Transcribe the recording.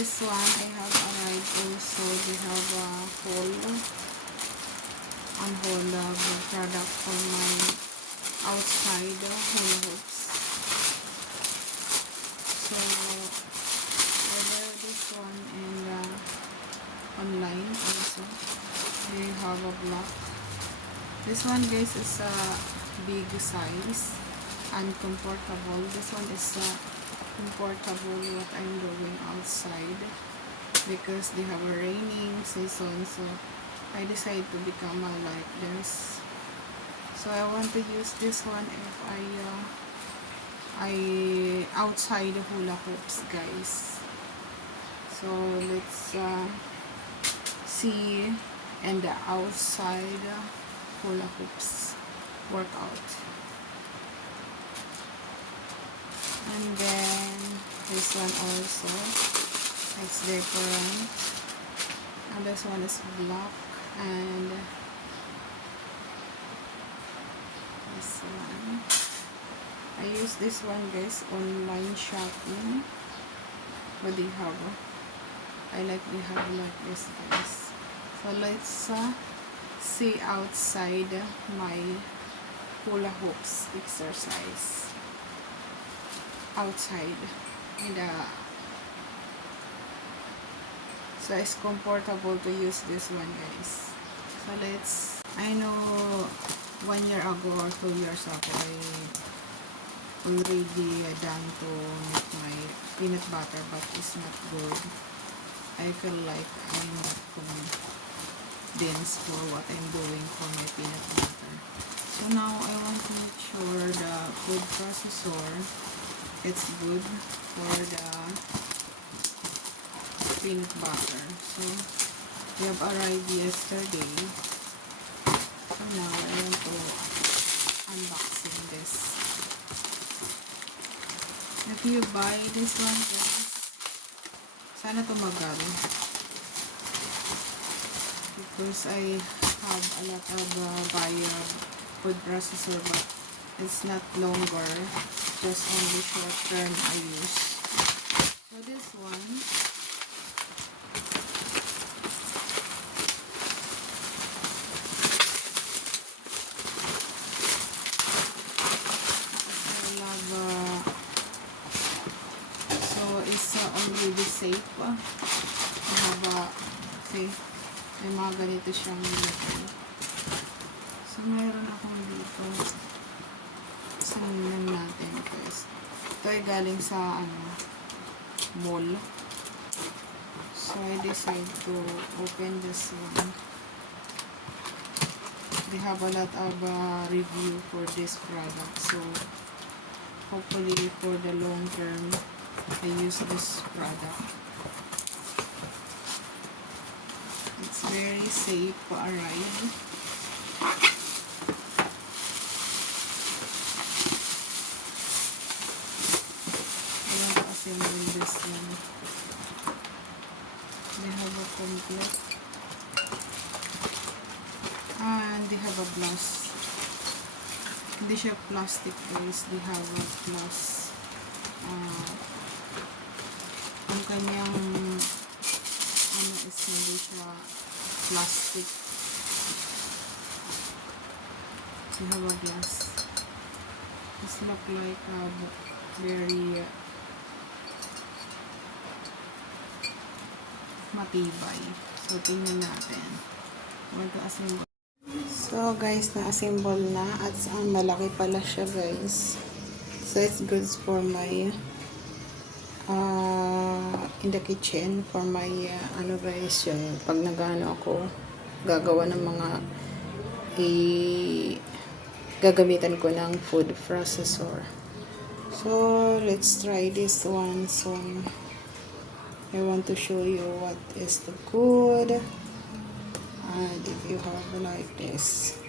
this one, I have arrived also. They have a whole product for my outside hula hoops. So I ordered this one and online also. They have a block. This one, guys, is a big size and comfortable. This one is comfortable what I'm doing outside because they have a raining season, so I decided to become like this. So I want to use this one if I outside hula hoops, guys. So let's see and the outside hula hoops workout. And then this one also, it's different. And this one is black, and this one, I use this one, guys, online shopping, but they have, I like they have like this, guys. So let's see outside my hula hoops exercise outside in the, so it's comfortable to use this one, guys. So let's, I know 1 year ago or 2 years ago I already done to make my peanut butter, but it's not good. I feel like I'm not convinced for what I'm doing for my peanut butter. So now I want to make sure the food processor, it's good for the peanut butter. So we have arrived yesterday. So now I want to unboxing this. If you buy this one, guys, sana tumagal, because I have a lot of buyer food processor, but it's not longer, just only short term I use. So this one, I love so it's already safe. I have okay, may mga ganito siyang nilagay. So mayroon akong dito. Sininan natin, guys. Ito ay galing sa mall. So I decided to open this one. They have a lot of review for this product, so hopefully for the long term I use this product. It's very safe to arrive. I want to assemble this one. They have a complete, and they have a glass. Hindi siya plastic, guys. They have a glass. Ang kanyang is hindi siya plastic. They have a glass. This look like very matibay. So tingnan natin. Want to assemble. So guys, na-assemble na, at ang malaki pala siya, guys. So it's good for my in the kitchen, for my guys, yung pag nagano ako gagawa ng mga gagamitan ko ng food processor. So let's try this one. So I want to show you what is the good, and if you have like this.